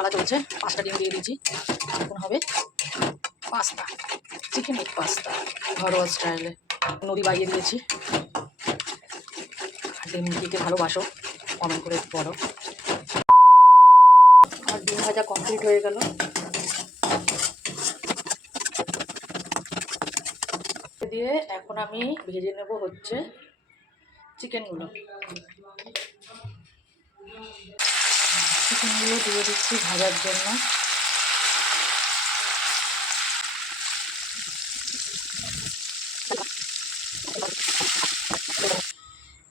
পালা চলছে। 5টা ডিম দিয়ে দিয়েছি। এখন হবে পাস্তা, চিকেন এগ পাস্তা ঘরোয়া স্টাইলে। নদী বাইয়ে দিয়েছি। ডিম দিতে ভালোবাসো, কমেন্ট করে পড়ো। আর ডিম ভাজা কমপ্লিট হয়ে গেল। দিয়ে এখন আমি ভেজে নেব হচ্ছে চিকেনগুলো দিয়ে দিচ্ছি ভাজার জন্য।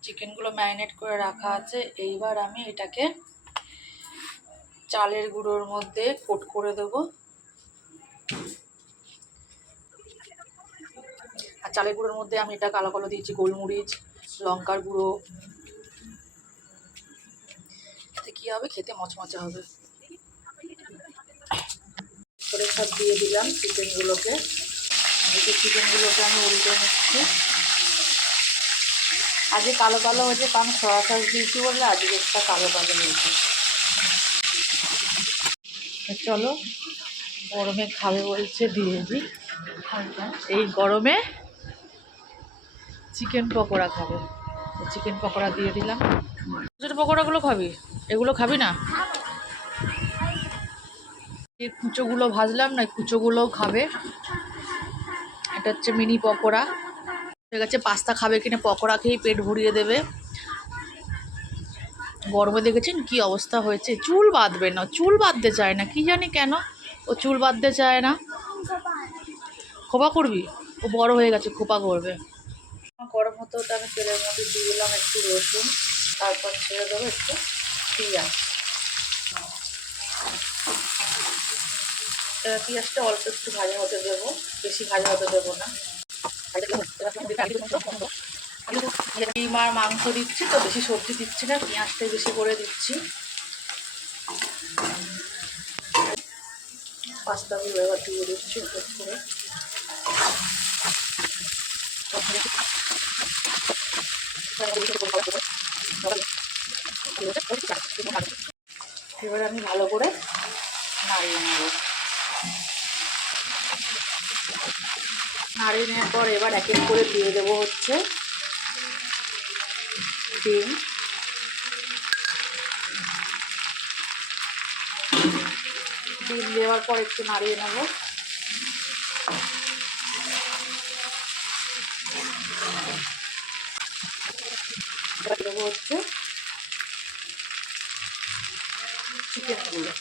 চিকেনগুলো ম্যারিনেট করে রাখা আছে। এইবার আমি এটাকে চালের গুঁড়োর মধ্যে কোট করে দেবো। আর চালের গুঁড়োর মধ্যে আমি এটা কালো কালো দিয়েছি গোলমরিচ, লঙ্কার গুঁড়ো। এতে কী হবে, খেতে মচমচে হবে। করে সব দিয়ে দিলাম চিকেনগুলোকে। চিকেনগুলোকে আমি উল্টে নিচ্ছি। আজকে কালো কালো হয়েছে কারণ সয়া সস দিয়েছি বললে আজকে একটা কালো কালো হয়েছে। চলো, গরমে খাবে বলছে দিয়ে দিই। এই গরমে চিকেন পকোড়া খাবে, চিকেন পকোড়া দিয়ে দিলাম। ছোটো পকোড়াগুলো খাবি, এগুলো খাবি না? এই কুচোগুলো ভাজলাম না, কুচোগুলোও খাবে। এটা হচ্ছে মিনি পকোড়া। ঠিক আছে, পাস্তা খাবে কিনা, পকোড়া খেয়েই পেট ভরিয়ে দেবে। গরমে দেখেছেন কি অবস্থা হয়েছে। চুল বাঁধবে না, চুল বাঁধতে চায় না, কি জানি কেন ও চুল বাঁধতে চায় না। খোপা করবি? ও বড় হয়ে গেছে, খোপা করবে। গরম হতে হতে আমি তেলের মধ্যে দিয়ে দিলাম একটু রসুন, তারপর ছেড়ে দেবো একটু পেঁয়াজ। পেঁয়াজটা অল্প একটু ভাজা হতে দেবো, বেশি ভাজা হতে দেবো না। ডিম আর মাংস দিচ্ছি তো, বেশি সবজি দিচ্ছি না, পেঁয়াজটাই বেশি করে দিচ্ছি। পাস্তাগুলো এবার দিয়ে দিচ্ছি উপর করে। এবার আমি ভালো করে নাড়িয়ে নেব। নাড়িয়ে নেওয়ার পর এবার এক এক করে দিয়ে দেবো হচ্ছে ডিম। ডিম দেওয়ার পর একটু নাড়িয়ে নেব। দেবো হচ্ছে চিকেনগুলো।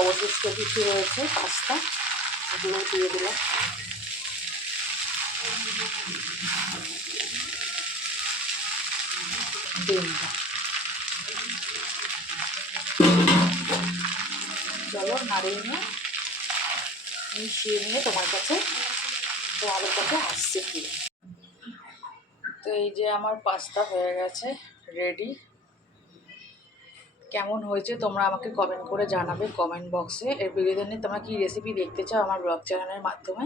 অবশিষ্ট কিছু রয়েছে পাস্তা, এগুলো দিয়ে দিলাম। ডিমটা চলো নাড়িয়ে নিয়ে মিশিয়ে নিয়ে তোমাদের কাছে আসছে কি। তো এই যে আমার পাস্তা হয়ে গেছে রেডি। কেমন হয়েছে তোমরা আমাকে কমেন্ট করে জানাবে কমেন্ট বক্সে। এর বিনোদন নিয়ে তোমরা কী রেসিপি দেখতে চাও আমার ব্লগ চ্যানেলের মাধ্যমে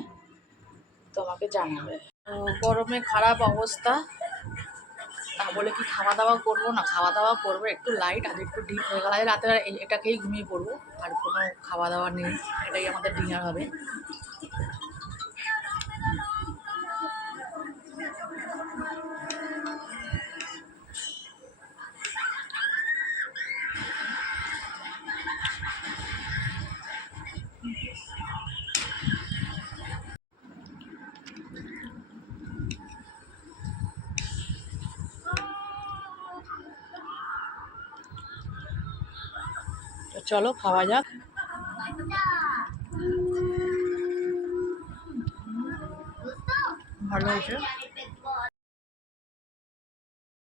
তোমাকে জানাবে। গরমে খারাপ অবস্থা, তা বলে কি খাওয়া দাওয়া করবো না? খাওয়া দাওয়া করবো একটু লাইট, আর একটু ডিপ হয়ে গেল। রাতে এটা খেয়েই ঘুমিয়ে পড়বো, আর কোনো খাওয়া দাওয়া নেই। এটাই আমাদের ডিনার হবে। তো চলো খাওয়া যাক। ভালো হয়েছে।